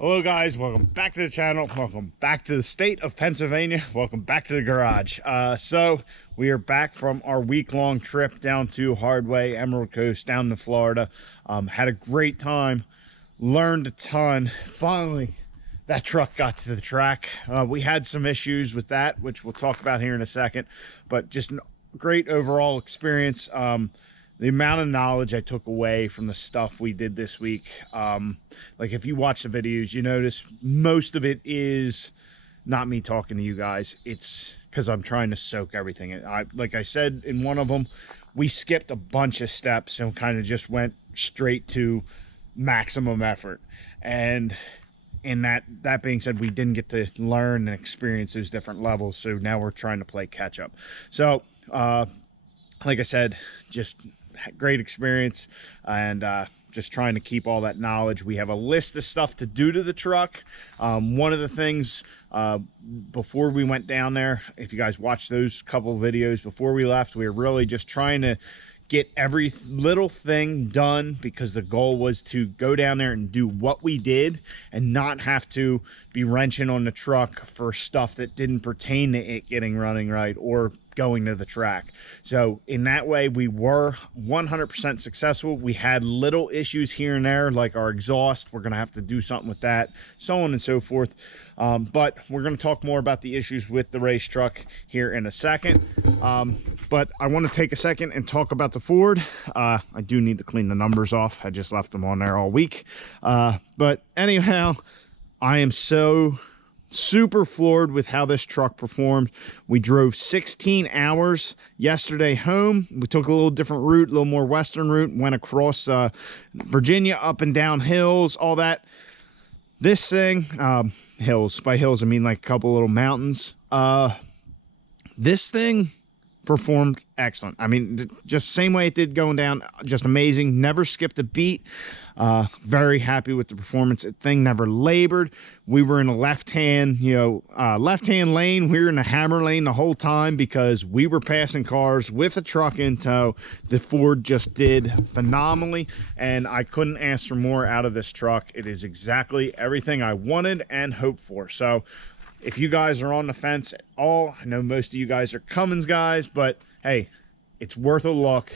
Hello guys, welcome back to the channel, welcome back to the state of Pennsylvania, welcome back to the garage. So we are back from our week-long trip down to Hardway, Emerald Coast, down to Florida. Had a great time, learned a ton. Finally that truck got to the track. We had some issues with that, which we'll talk about here in a second, but just a great overall experience. The amount of knowledge I took away from the stuff we did this week, like if you watch the videos, you notice most of it is not me talking to you guys. It's because I'm trying to soak everything in. Like I said in one of them, we skipped a bunch of steps and kind of just went straight to maximum effort. And in that being said, we didn't get to learn and experience those different levels. So now we're trying to play catch up. So like I said, just great experience, and just trying to keep all that knowledge. We have a list of stuff to do to the truck. One of the things before we went down there, if you guys watched those couple videos before we left, we were really just trying to get every little thing done, because the goal was to go down there and do what we did and not have to be wrenching on the truck for stuff that didn't pertain to it getting running right or going to the track. So in that way, we were 100% successful. We had little issues here and there, like our exhaust. We're going to have to do something with that, so on and so forth. But we're going to talk more about the issues with the race truck here in a second. But I want to take a second and talk about the Ford. I do need to clean the numbers off. I just left them on there all week. But anyhow, I am so super floored with how this truck performed. We drove 16 hours yesterday home. We took a little different route, a little more western route, went across Virginia, up and down hills, all that. This thing, hills, by hills I mean like a couple little mountains. This thing performed excellent. I mean, just same way it did going down, just amazing. Never skipped a beat. Very happy with the performance. The thing never labored. We were in a left-hand lane. We were in a hammer lane the whole time because we were passing cars with a truck in tow. The Ford just did phenomenally, and I couldn't ask for more out of this truck. It is exactly everything I wanted and hoped for. So if you guys are on the fence at all, I know most of you guys are Cummins guys, but hey, it's worth a look.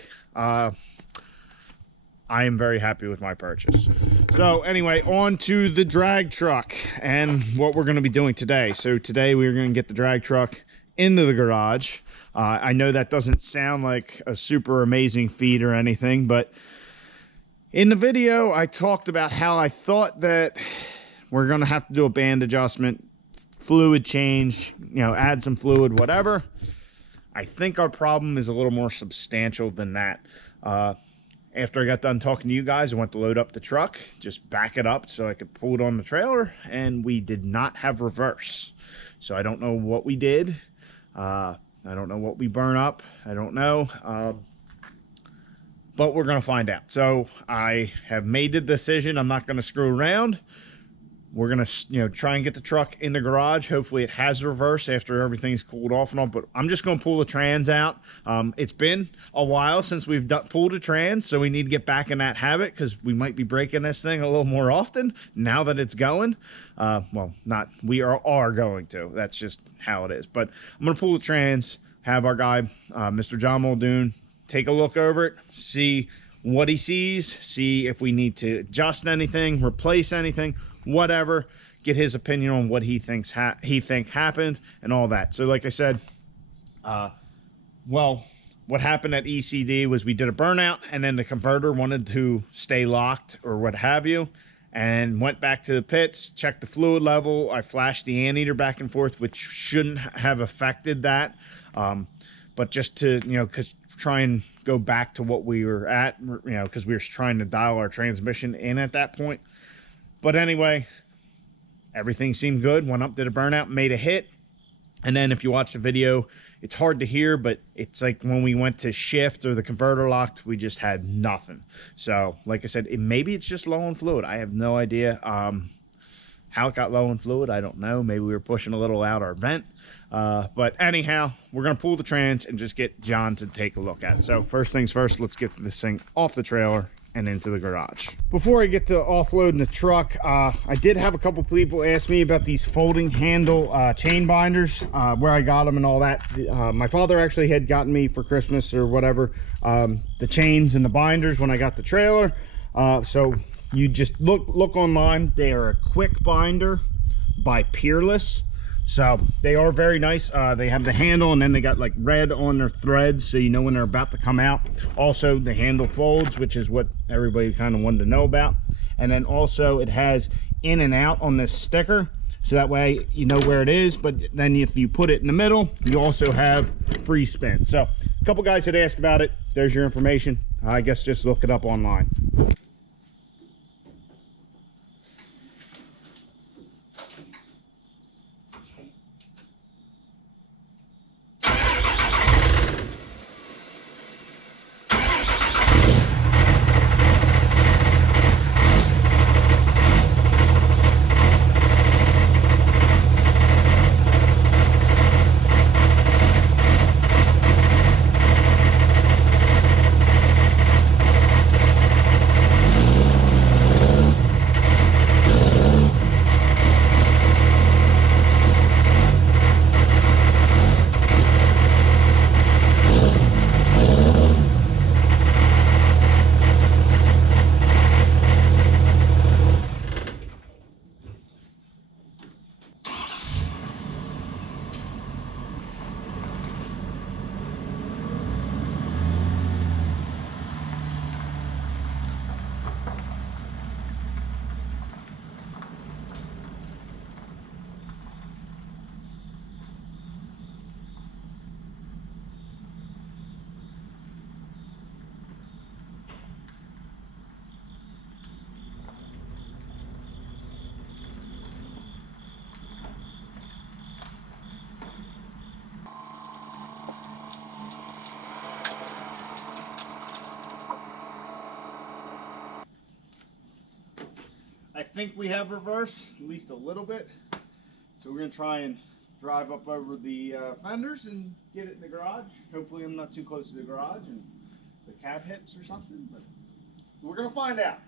I am very happy with my purchase. So anyway, on to the drag truck and what we're going to be doing today. So today we're going to get the drag truck into the garage. I know that doesn't sound like a super amazing feat or anything, but in the video I talked about how I thought that we're going to have to do a band adjustment, fluid change, you know, add some fluid, whatever. I think our problem is a little more substantial than that. After I got done talking to you guys, I went to load up the truck, just back it up so I could pull it on the trailer, and we did not have reverse. So I don't know what we did. I don't know what we burn up. I don't know. But we're going to find out. So I have made the decision. I'm not going to screw around. We're going to, you know, try and get the truck in the garage. Hopefully it has reverse after everything's cooled off and all, but I'm just going to pull the trans out. It's been a while since we've pulled a trans, so we need to get back in that habit, because we might be breaking this thing a little more often now that it's going. Well, not, we are going to. That's just how it is. But I'm going to pull the trans, have our guy, Mr. John Muldoon, take a look over it, see what he sees, see if we need to adjust anything, replace anything, whatever, get his opinion on what he thinks happened and all that. So like I said, well, what happened at ECD was we did a burnout, and then the converter wanted to stay locked or what have you, and went back to the pits, checked the fluid level. I flashed the anteater back and forth, which shouldn't have affected that, but just to, you know, try and go back to what we were at, you know, because we were trying to dial our transmission in at that point. But anyway, everything seemed good. Went up, did a burnout, made a hit. And then if you watch the video, it's hard to hear, but it's like when we went to shift or the converter locked, we just had nothing. So like I said, maybe it's just low on fluid. I have no idea how it got low in fluid. I don't know. Maybe we were pushing a little out our vent. But anyhow, we're going to pull the trans and just get John to take a look at it. So first things first, let's get this thing off the trailer and into the garage. Before I get to offloading the truck, I did have a couple people ask me about these folding handle chain binders, where I got them and all that. My father actually had gotten me for Christmas or whatever, the chains and the binders when I got the trailer. So you just look online. They are a quick binder by Peerless. So they are very nice. They have the handle, and then they got like red on their threads, so you know when they're about to come out. Also, the handle folds, which is what everybody kind of wanted to know about. And then also it has in and out on this sticker, so that way you know where it is. But then if you put it in the middle, you also have free spin. So a couple guys had asked about it. There's your information. I guess just look it up online. I think we have reverse, at least a little bit. So we're gonna try and drive up over the fenders and get it in the garage. Hopefully I'm not too close to the garage and the cab hits or something, but we're gonna find out.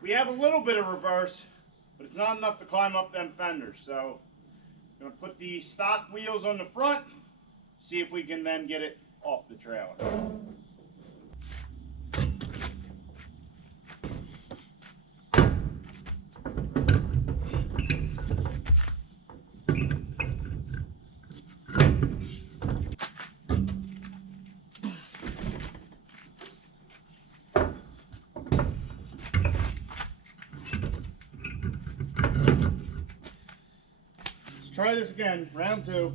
We have a little bit of reverse, but it's not enough to climb up them fenders. So I'm gonna put the stock wheels on the front, see if we can then get it off the trailer. Try this again, round two.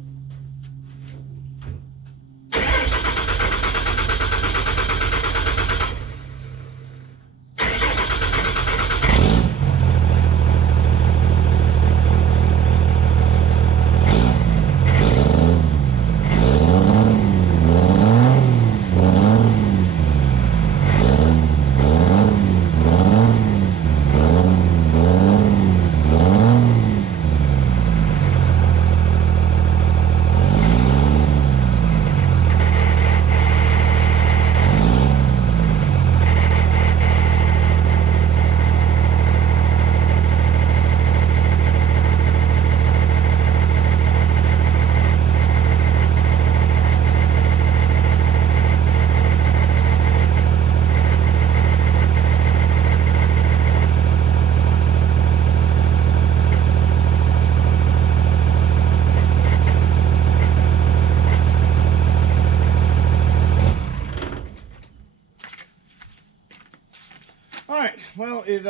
All right, well, it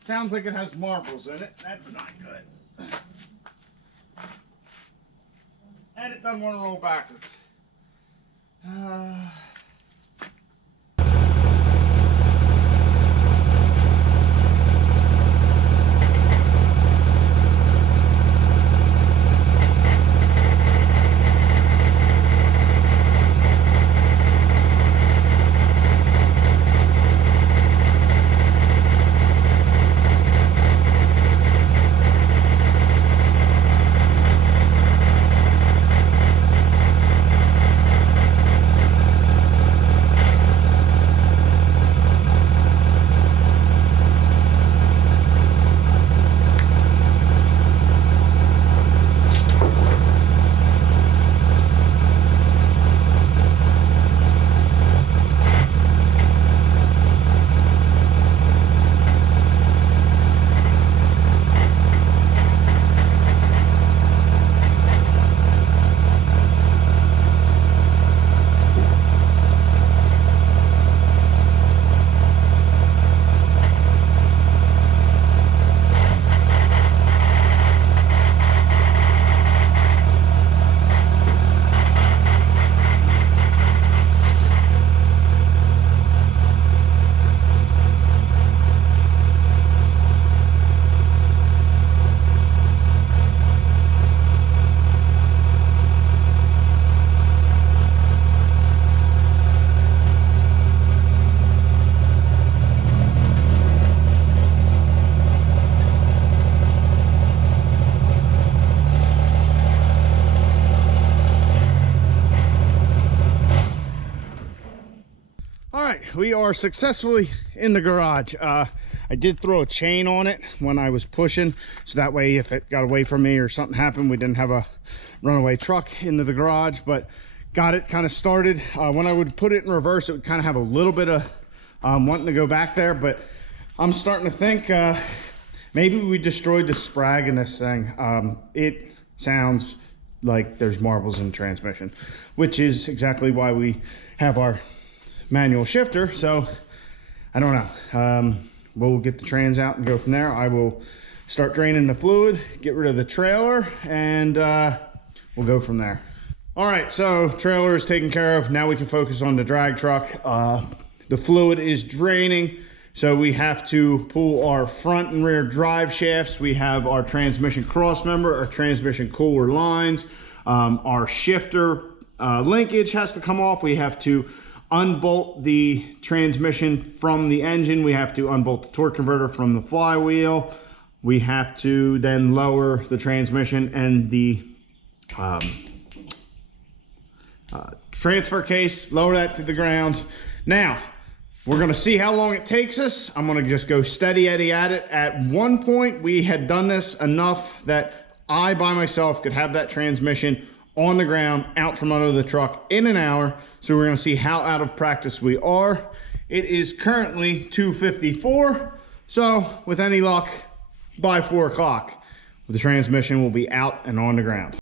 sounds like it has marbles in it. That's not good. And it doesn't want to roll backwards. All right, we are successfully in the garage. I did throw a chain on it when I was pushing, so that way if it got away from me or something happened, we didn't have a runaway truck into the garage, but got it kind of started. When I would put it in reverse, it would kind of have a little bit of wanting to go back there, but I'm starting to think maybe we destroyed the sprag in this thing. It sounds like there's marbles in the transmission, which is exactly why we have our manual shifter. So I don't know, we'll get the trans out and go from there. I will start draining the fluid, get rid of the trailer, and we'll go from there. All right, so trailer is taken care of. Now we can focus on the drag truck. The fluid is draining, so we have to pull our front and rear drive shafts. We have our transmission cross member, our transmission cooler lines, our shifter linkage has to come off. We have to unbolt the transmission from the engine. We have to unbolt the torque converter from the flywheel. We have to then lower the transmission and the transfer case, lower that to the ground. Now, we're gonna see how long it takes us. I'm gonna just go steady Eddie at it. At one point, we had done this enough that I, by myself, could have that transmission on the ground, out from under the truck in an hour. So we're gonna see how out of practice we are. It is currently 2:54. So with any luck, by 4 o'clock, the transmission will be out and on the ground.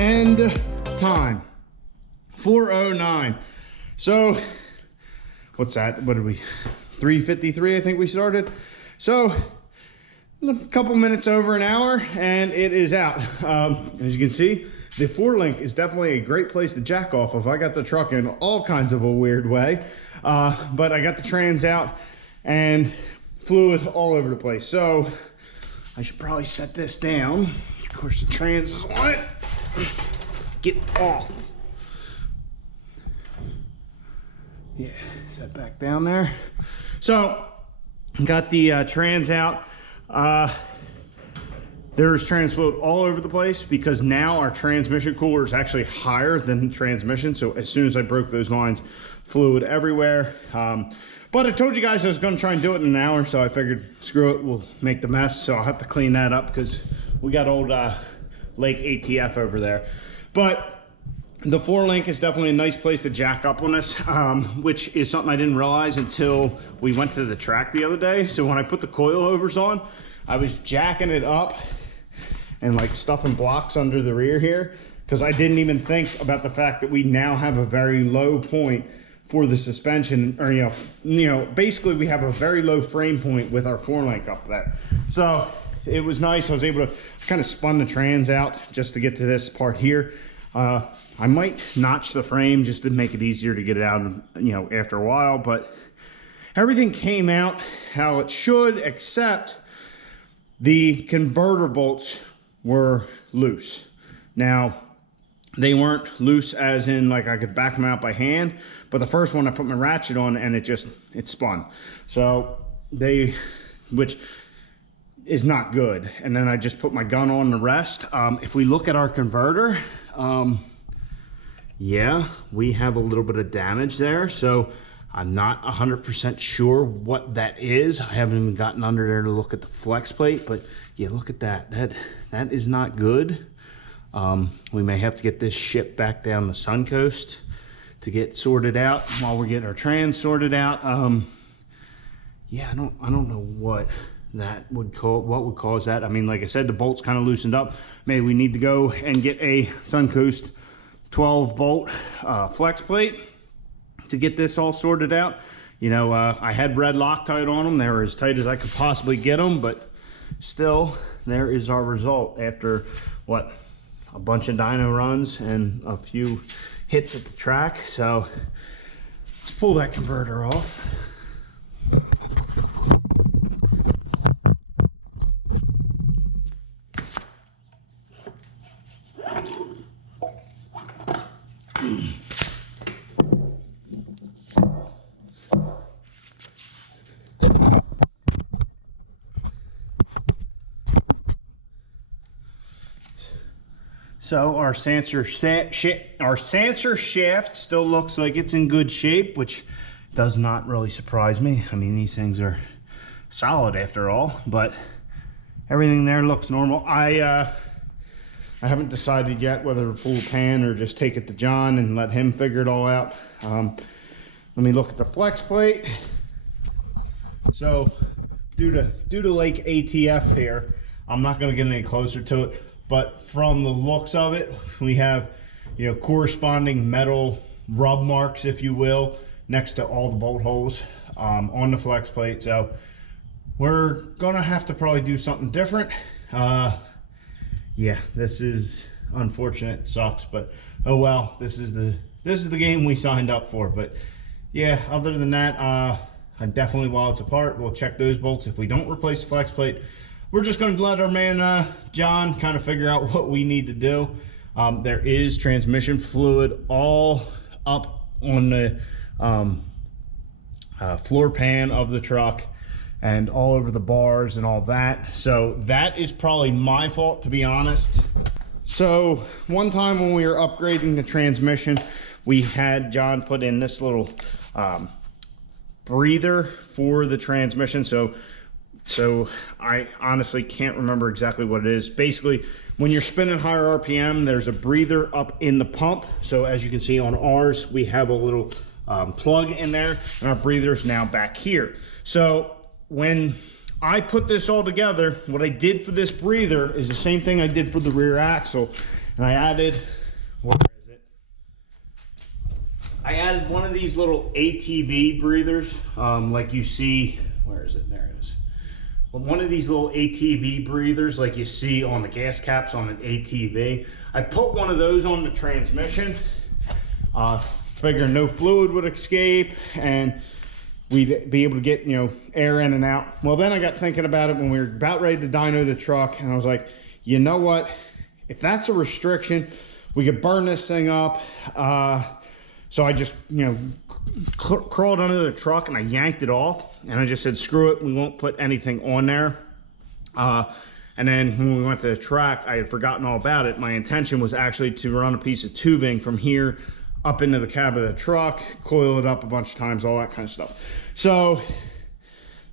And time 4:09. So what's that? What did we, 3:53 I think we started. So a couple minutes over an hour and it is out. As you can see, the 4-link is definitely a great place to jack off of. I got the truck in all kinds of a weird way, but I got the trans out and fluid all over the place. So I should probably set this down. Of course, the trans is on it. Get off. Yeah, set back down there. So got the trans out. There's trans fluid all over the place because now our transmission cooler is actually higher than the transmission. So as soon as I broke those lines, fluid everywhere. But I told you guys I was going to try and do it in an hour, so I figured screw it, we'll make the mess. So I'll have to clean that up because we got old Lake ATF over there. But the 4-link is definitely a nice place to jack up on this, which is something I didn't realize until we went to the track the other day. So when I put the coilovers on, I was jacking it up and like stuffing blocks under the rear here because I didn't even think about the fact that we now have a very low point for the suspension, or you know, basically we have a very low frame point with our 4-link up there. So it was nice. I was able to kind of spun the trans out just to get to this part here. I might notch the frame just to make it easier to get it out, you know, after a while, but everything came out how it should, except the converter bolts were loose. Now, they weren't loose as in like I could back them out by hand, but the first one I put my ratchet on and it spun. So which is not good. And then I just put my gun on the rest. If we look at our converter, yeah, we have a little bit of damage there. So I'm not 100% sure what that is. I haven't even gotten under there to look at the flex plate, but yeah, look at that. That is not good. We may have to get this shipped back down the Suncoast to get sorted out while we're getting our trans sorted out. Yeah, I don't know what that would cause that. I mean, like I said, the bolt's kind of loosened up. Maybe we need to go and get a Suncoast 12 bolt flex plate to get this all sorted out. You know, I had red Loctite on them. They were as tight as I could possibly get them, but still, there is our result after what, a bunch of dyno runs and a few hits at the track. So let's pull that converter off. So our sensor shaft still looks like it's in good shape, which does not really surprise me. I mean, these things are solid after all, but everything there looks normal. I haven't decided yet whether to pull a pan or just take it to John and let him figure it all out. Let me look at the flex plate. So due to Lake ATF here, I'm not going to get any closer to it. But from the looks of it, we have, you know, corresponding metal rub marks, if you will, next to all the bolt holes on the flex plate. So we're gonna have to probably do something different. Yeah, this is unfortunate, sucks, but oh well. This is the game we signed up for. But yeah, other than that, I definitely, while it's apart, we'll check those bolts. If we don't replace the flex plate, we're just going to let our man John kind of figure out what we need to do. There is transmission fluid all up on the floor pan of the truck and all over the bars and all that. So that is probably my fault, to be honest. So one time when we were upgrading the transmission, we had John put in this little breather for the transmission. So I honestly can't remember exactly what it is. Basically, when you're spinning higher RPM, there's a breather up in the pump. So as you can see on ours, we have a little plug in there, and our breather's now back here. So when I put this all together, what I did for this breather is the same thing I did for the rear axle. And I added, where is it? I added one of these little ATV breathers, like you see, where is it? There it is. Well, one of these little ATV breathers like you see on the gas caps on an ATV. I put one of those on the transmission, figuring no fluid would escape and we'd be able to get, you know, air in and out. Well, then I got thinking about it when we were about ready to dyno the truck, and I was like, you know what? If that's a restriction, we could burn this thing up. So I just, you know, crawled under the truck and I yanked it off, and I just said, screw it, we won't put anything on there. And then when we went to the track, I had forgotten all about it. My intention was actually to run a piece of tubing from here up into the cab of the truck, coil it up a bunch of times, all that kind of stuff. So a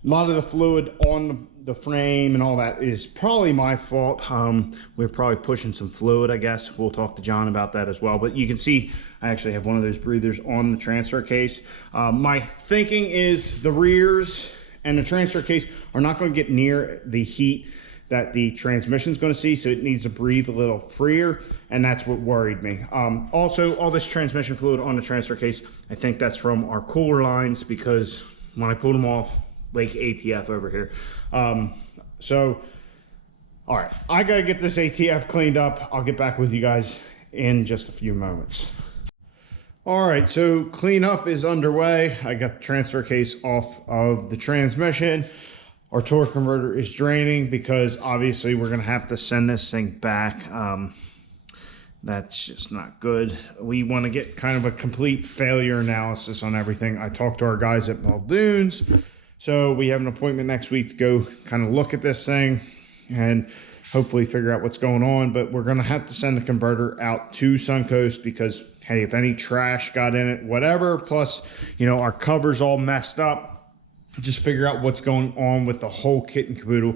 lot of the fluid on the frame and all that is probably my fault. We're probably pushing some fluid, I guess. We'll talk to John about that as well. But you can see I actually have one of those breathers on the transfer case. My thinking is the rears and the transfer case are not going to get near the heat that the transmission is going to see, so it needs to breathe a little freer, and that's what worried me. Also, all this transmission fluid on the transfer case, I think that's from our cooler lines, because when I pulled them off, Lake ATF over here. So, all right, I gotta get this ATF cleaned up. I'll get back with you guys in just a few moments. All right, so cleanup is underway. I got the transfer case off of the transmission. Our torque converter is draining because obviously we're gonna have to send this thing back. That's just not good. We want to get kind of a complete failure analysis on everything. I talked to our guys at Muldoon's, so we have an appointment next week to go kind of look at this thing and hopefully figure out what's going on. But we're gonna have to send the converter out to Suncoast because, hey, if any trash got in it, whatever, plus, you know, our cover's all messed up, just figure out what's going on with the whole kit and caboodle.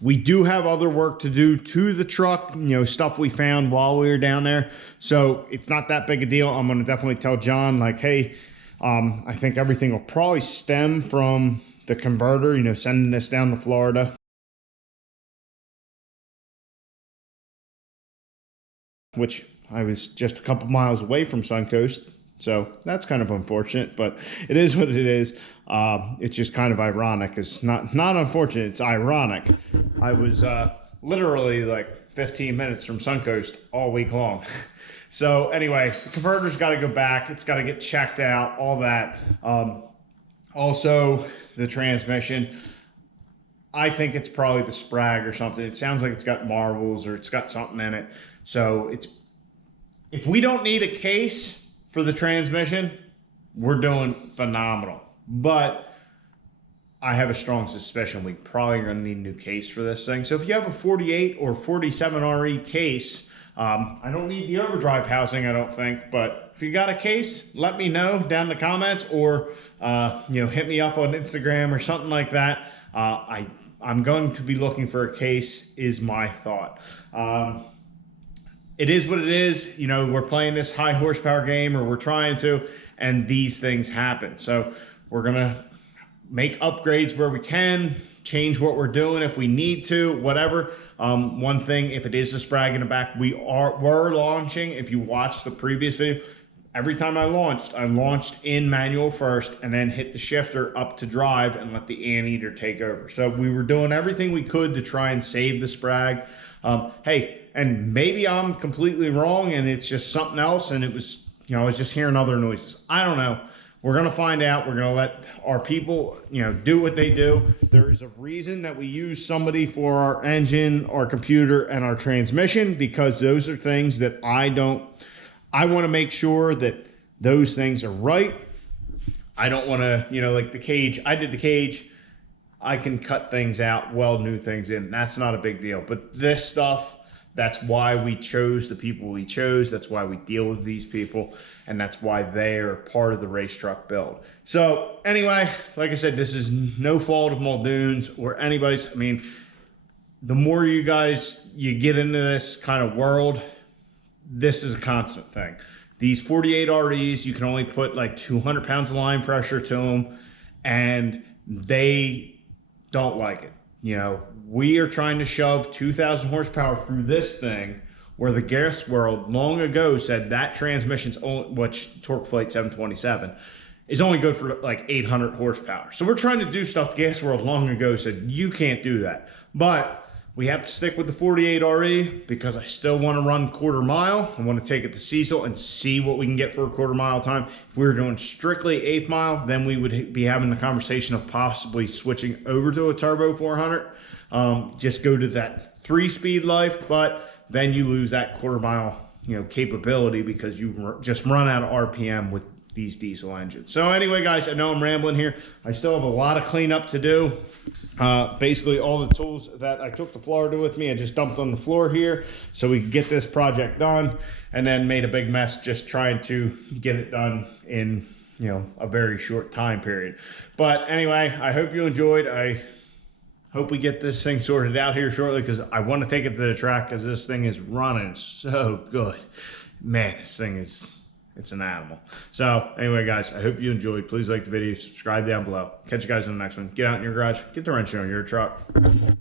We do have other work to do to the truck, you know, stuff we found while we were down there. So it's not that big a deal. I'm gonna definitely tell John, like, hey, I think everything will probably stem from the converter, you know, sending this down to Florida, which I was just a couple miles away from Suncoast. So that's kind of unfortunate, but it is what it is. It's just kind of ironic. It's not unfortunate, it's ironic. I was literally like 15 minutes from Suncoast all week long. So anyway, the converter's got to go back. It's got to get checked out, all that. Also, the transmission, I think it's probably the sprag or something. It sounds like it's got marbles or it's got something in it. So it's, if we don't need a case for the transmission, we're doing phenomenal. But I have a strong suspicion we probably are going to need a new case for this thing. So if you have a 48 or 47 RE case, I don't need the overdrive housing, I don't think, but if you got a case, let me know down in the comments, or you know, hit me up on Instagram or something like that. I'm going to be looking for a case, is my thought. It is what it is. You know, we're playing this high horsepower game, or we're trying to, and these things happen. So we're gonna make upgrades where we can, change what we're doing if we need to, whatever. One thing, if it is a sprag in the back, we're launching. If you watch the previous video, every time I launched in manual first and then hit the shifter up to drive and let the anteater take over. So we were doing everything we could to try and save the sprag. Hey, and maybe I'm completely wrong and it's just something else, and it was, you know, I was just hearing other noises. I don't know. We're going to find out. We're going to let our people, you know, do what they do. There is a reason that we use somebody for our engine, our computer, and our transmission, because those are things that I want to make sure that those things are right. I don't want to, you know, like the cage. I did the cage. I can cut things out, weld new things in. That's not a big deal. But this stuff, that's why we chose the people we chose. That's why we deal with these people. And that's why they are part of the race truck build. So anyway, like I said, this is no fault of Muldoon's or anybody's. I mean, the more you guys, you get into this kind of world, this is a constant thing. These 48 REs, you can only put like 200 pounds of line pressure to them, and they don't like it. You know, we are trying to shove 2,000 horsepower through this thing where the gas world long ago said that transmission's only, which Torque Flight 727, is only good for like 800 horsepower. So we're trying to do stuff gas world long ago said you can't do that. But we have to stick with the 48 RE because I still want to run quarter mile. I want to take it to Cecil and see what we can get for a quarter mile time. If we were doing strictly 8th mile, then we would be having the conversation of possibly switching over to a turbo 400. Just go to that 3-speed life, but then you lose that quarter mile, you know, capability because you just run out of RPM with these diesel engines. So anyway, guys, I know I'm rambling here. I still have a lot of cleanup to do. Basically all the tools that I took to Florida with me, I just dumped on the floor here so we could get this project done, and then made a big mess just trying to get it done in, you know, a very short time period. But anyway, I hope you enjoyed. I hope we get this thing sorted out here shortly because I want to take it to the track because this thing is running so good. Man, this thing is, it's an animal. So anyway, guys, I hope you enjoyed. Please like the video, subscribe down below. Catch you guys in the next one. Get out in your garage, get the wrench on your truck.